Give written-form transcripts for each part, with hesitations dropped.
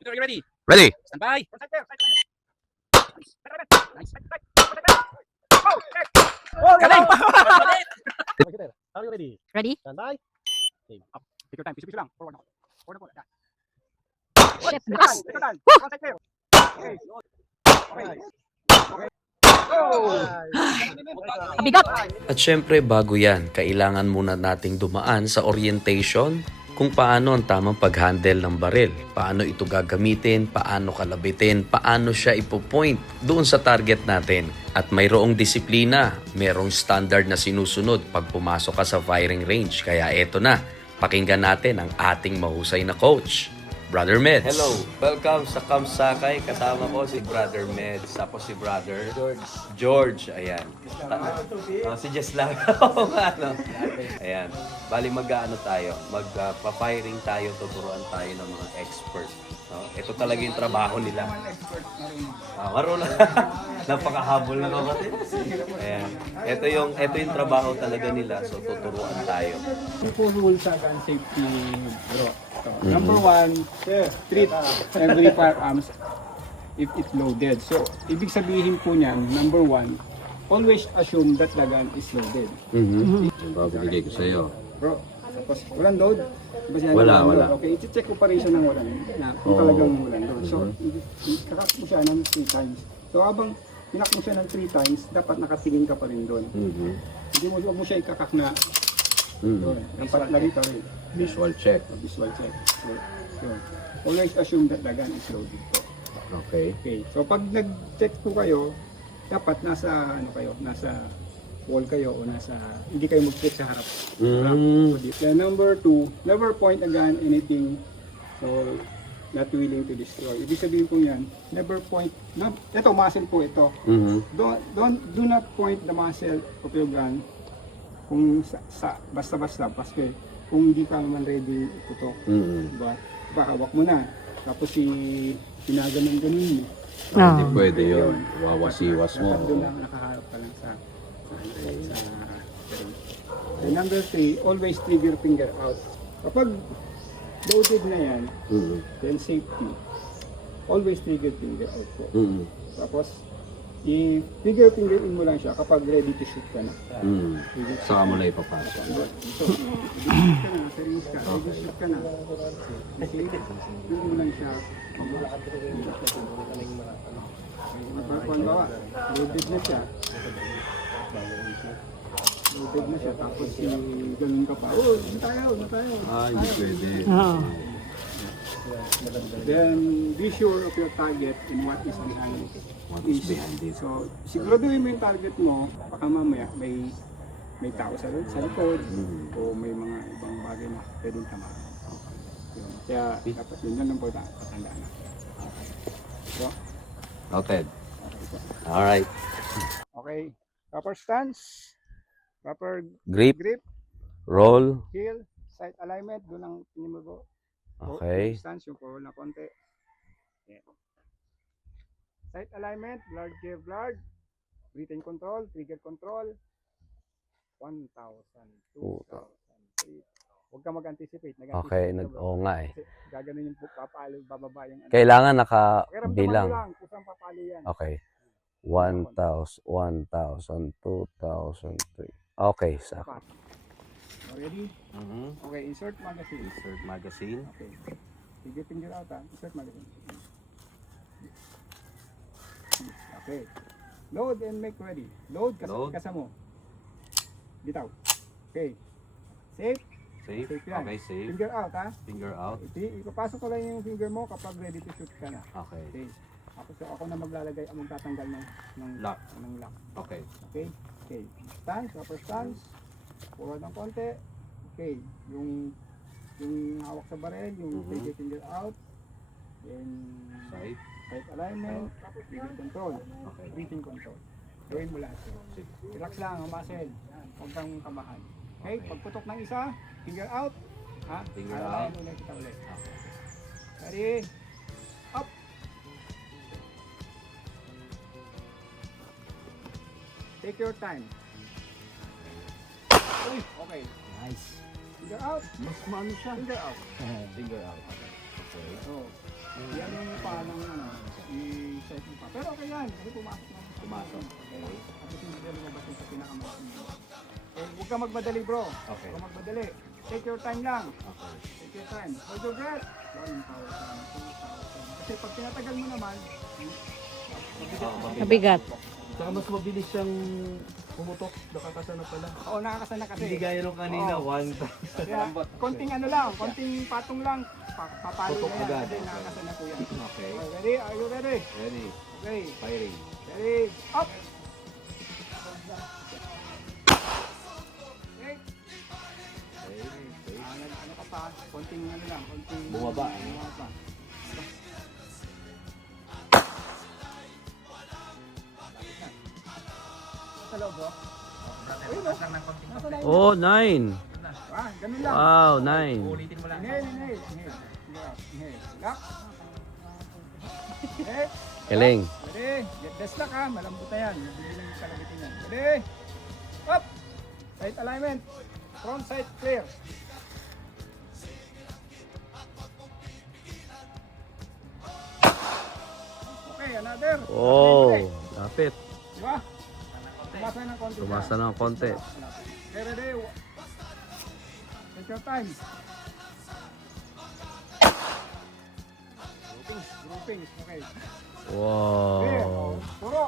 Are you ready? Ready? Stand by. Galing! Are you ready? Ready? Stand by. Take your time. Piso lang. Forward ako. Forward ako. Chef, lakas. Take your time. One side clear. Okay. Okay. Bigat. At syempre bago yan, kailangan muna nating dumaan sa orientation kung paano ang tamang pag-handle ng baril. Paano ito gagamitin, paano kalabitin, paano siya ipopoint doon sa target natin. At mayroong disiplina, mayroong standard na sinusunod pag pumasok ka sa firing range. Kaya eto na, pakinggan natin ang ating mahusay na coach, Brother Meds. Hello, welcome sa Kamsakay. Kasama ko si Brother Meds, tapos si Brother George. Ayan. Si Jess lang. Ano? Ayan. Bali mag-ano tayo, magpa-firing tayo, tuturuan tayo ng mga expert. No? Ito talaga yung trabaho nila. Marunong. Napakahabol na kapatid. Ayan. Ito yung trabaho talaga nila, so tuturuan tayo. People rules sa gun safety, bro. So, number one, treat every firearms if it's loaded. So, ibig sabihin po niyan, number one, always assume that the gun is loaded. Babigay ko sa'yo. Bro, tapos walang load? Basta Wala. Okay, i-check ko pa rin siya ng walang na kung talagang walang load. So, kakak mo siya ng 3 times. So, habang pinak mo siya ng 3 times, dapat nakatingin ka pa rin doon. Hindi mo, huwag mo siya ikakak na doon. Dapat lagi ka rin. Visual check. Visual check. So, yun. Always assume that the gun is loaded po. Okay. Okay. So pag nag-check po kayo, dapat nasa nasa wall kayo o nasa hindi kayo mag-check sa harap. Then number 2, never point a gun anything so not willing to destroy. Ibig sabihin po yan, never point ito muzzle po ito. Do not point the muzzle of your gun kung basta-basta kasi kung hindi ka naman ready itutok. Baka hawak mo na. Tapos sinaganon mo. Hindi pwede yun. Wawasiwas mo. Dapat doon lang nakaharap ka lang sa And number 3, always trigger finger out. Kapag loaded na yan, then safety. Always trigger finger out po. Tapos, i-trigger finger in mo lang siya kapag ready to shoot ka na. Saka mo lang ipapasok. So, ready to shoot ka na. Okay, trigger mo lang siya. Halimbawa, loaded na siya. Tapos ganun ka pa. Oh, na tayo. Hindi pwede. Then, be sure of your target and what is behind it. What is behind it? So, siguraduhin mo yung target mo, baka mamaya may tao sa likod o may mga ibang bagay na pwedeng tamaan. Yun. Kaya dapat yun lang po patandaan na. So, Noted. Alright. okay. Proper stance, proper Grip, grip, roll. heel, sight alignment, doon ang tingin mo po. Okay. Stance yung po na konti. Yeah. Sight alignment, blurred gear blurred, breathing control, trigger control, 1,000, 2,000, 3,000. Huwag ka mag-anticipate. Okay, oo nga eh. Kasi gaganon yung papalo, bababa yung ano. Kailangan Pakiramdaman nakabilang. mo lang, kusang papalo yan. Okay. 1,000, 1,000, 2,000, 3. Okay, sa Sapat. Ready? Okay, insert magazine. Insert magazine. Okay. Sige, finger out ha. Insert magazine. Okay. Load and make ready. Load, Load. kasa mo. Bitaw. Okay. Safe. Safe. Safe yan. Okay, safe. Finger out ha. Finger out. Ipapasok ko lang yung finger mo kapag ready to shoot ka na. Okay. Okay. Ako na maglalagay, magtatanggal ng Lock. ng lock. Okay. Okay? Okay. Stance, proper stance. Forward ng konti. Okay. Yung hawak sa baril, yung trigger finger out. Then Side. right alignment, trigger control. Okay. Breathing control. Gawin mo lahat. Relax lang, ang muscle. Huwag kang kamahan. Okay? Pagputok ng isa, finger out. Ha? Finger Alalayan out. ulit kita ulit. Ready? Up! Take your time. Uy, okay. Nice. Finger out. Mas maano siya. Finger out. Finger out. Okay. So, yan yan. Kasi pumasok na. Pumasok. Okay. Tapos hindi na lumabas yung sa pinakamalaking. Okay, huwag ka magmadali bro. Okay. Huwag ka magmadali. Take your time lang. Okay. Take your time. Hold your breath. 1,000, 2,000. Kasi pag tinatagal mo naman, Mabigat. Saka mas mabilis siyang pumutok. Nakakasana pala. oo, nakakasana kasi. Hindi gaya nung kanina, Oo. one time. Kaya, konting ano lang, konting patong lang, papalo Putok na yan. agad. Kasi nakakasana po yan. Okay. Okay, ready? Are you ready? Ready. Okay. Firing. Ready? Up! Okay. Ano ka pa? Konting ano lang, konting... Bumaba. Bumaba. Sa loob, bro. Ayun, oh. Nasa na yun. Oh, 9. Ah, ganun lang. Wow, 9. Inhale, inhale, inhale. Inhale, inhale. Lock. Okay. Galing. Ready? Get the slack ha. Malambot na yan. Mabili lang yung kalabitin yan. Ready? Up! Side alignment. Front side clear. Okay, another. Oh, lapit. Diba? Tumasa ng konti. Tumasa ng konti. Okay, ready? Take your time. Groupings. Okay. Clear. Wow. Turo.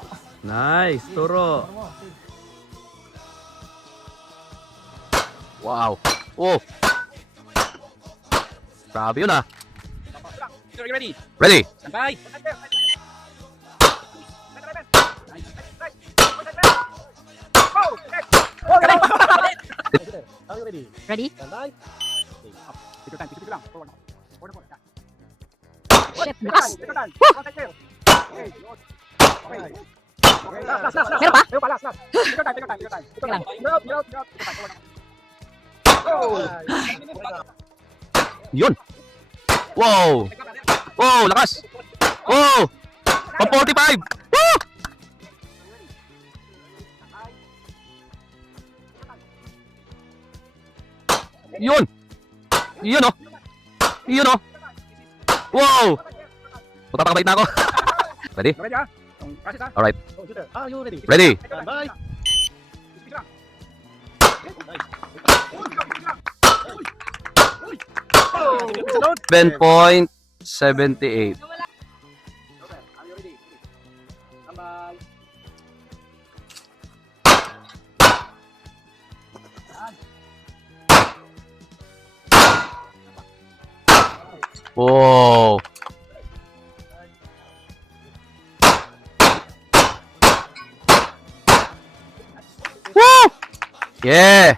Nice, turo. Turo. Wow. Oh. Grabe yun ah. Are you ready? Ready? Stand by. Are you ready? Ready? Stand by. Take your time. Pisipit lang. Forward. Forward. Yeah. Chef, lakas. Take your time. Contact clear. Okay. Okay. Okay. Last. Meron pa? Meron pa. Last. Take your time. Take your time. Take your time. Teka lang. Drop. Take your time. Forward. Yun. Wow. Wow, lakas. Wow. Pang 45. Woo! Yun. Yun oh. Yun oh. Wow. Papakabait na ako. Ready? Ready ha? Process ha? Alright. Oh, shooter. Are you ready? Ready? Stand by. Pisipit lang. 7.78. Are you ready? Stand by. Wow. Woo! Yeah.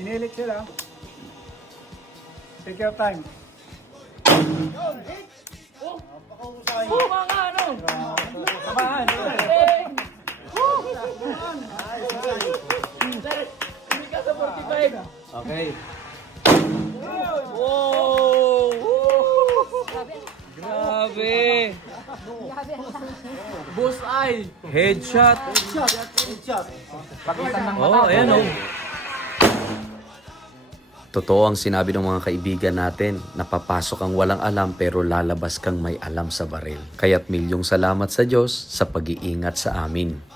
Inilit sila. Take your time. Okay. Grabe. Headshot. Oh, ayan oh. Totoo ang sinabi ng mga kaibigan natin, napapasok ang walang alam pero lalabas kang may alam sa baril. Kaya't milyong salamat sa Diyos sa pag-iingat sa amin.